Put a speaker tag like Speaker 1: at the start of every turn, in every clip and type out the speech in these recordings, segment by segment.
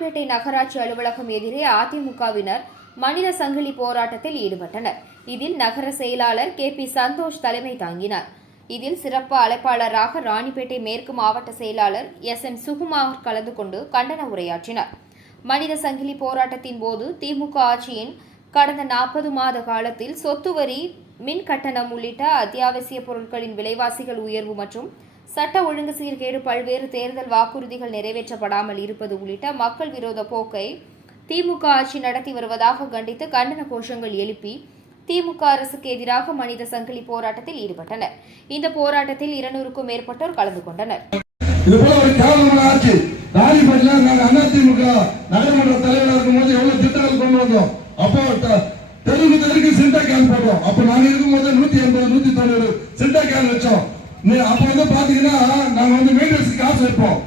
Speaker 1: நகராட்சி அலுவலகம் எதிரே அதிமுகவினர் மனித சங்கிலி போராட்டத்தில் ஈடுபட்டனர். இதில் நகர செயலாளர் கே. பி. சந்தோஷ் தலைமை தாங்கினார். இதில் சிறப்பு அழைப்பாளராக ராணிப்பேட்டை மேற்கு மாவட்ட செயலாளர் எஸ். என். சுகுமார் கலந்து கொண்டு கண்டன உரையாற்றினார். மனித சங்கிலி போராட்டத்தின் போது திமுக ஆட்சியின் கடந்த நாற்பது மாத காலத்தில் சொத்து வரி மின் கட்டணம் உள்ளிட்ட அத்தியாவசிய பொருட்களின் விலைவாசிகள் உயர்வு மற்றும் சட்ட ஒழுங்கு சீர்கேடு பல்வேறு தேர்தல் வாக்குறுதிகள் நிறைவேற்றப்படாமல் இருப்பது உள்ளிட்ட மக்கள் விரோத போக்கை திமுக ஆட்சி நடத்தி வருவதாக கண்டித்து கண்டன கோஷங்கள் எழுப்பி திமுக அரசுக்கு எதிராக மனித சங்கிலி போராட்டத்தில் ஈடுபட்டனர். இந்த போராட்டத்தில் இருநூறுக்கும் மேற்பட்டோர் கலந்து கொண்டனர்.
Speaker 2: எவ்வளவு திட்டங்கள் கொண்டு வந்தோம்? அப்போ இருக்கும் அப்ப நாங்க இருக்கும்போது நூத்தி எண்பது நூத்தி தொண்ணூறு சிண்டா கேன் வச்சோம்? அப்ப வந்து பாத்தீங்கன்னா நாங்க வந்து மெயின்டெனன்ஸ் காசு வைப்போம்.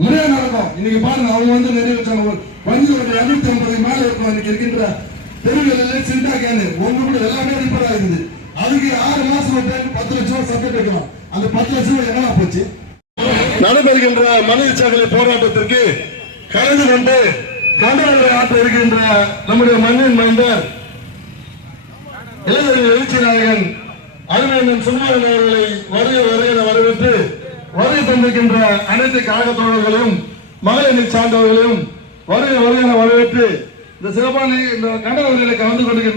Speaker 2: முறையா நடக்கும் இன்னைக்கு பாருங்க அவங்க வந்து நிறைய வச்சாங்க. ஒரு கொஞ்சம் ஒரு இருநூத்தி ஐம்பது மேல இருக்கும் இன்னைக்கு இருக்கின்ற தெருவுகளில் சிண்டா கேன் ஒன்று கூட எல்லாமே ரிப்பேர் ஆகுது அதுக்கு ஆறு மாசம் ஒரு பத்து லட்சம் சப்ஜெக்ட் வைக்கலாம் அந்த பத்து லட்சம் எங்கன்னா போச்சு? நடைபெறுகின்ற மனித சங்கிலி போராட்டத்திற்கு கலந்து கொண்டு கண்டனங்களை ஆற்ற இருக்கின்ற நம்முடைய மண்ணின் மைந்தர் இளைஞர்கள் எழுச்சி நாயகன் அருமையன் சுகுமாரன் அவர்களை வருகை வருகை வரவேற்று வருகை தந்திருக்கின்ற அனைத்து கழக தோழர்களையும் மகளிரணி சார்ந்தவர்களையும் வருகை வருகை வரவேற்று இந்த சிறப்பான இந்த கலந்து கொண்டிருக்கின்ற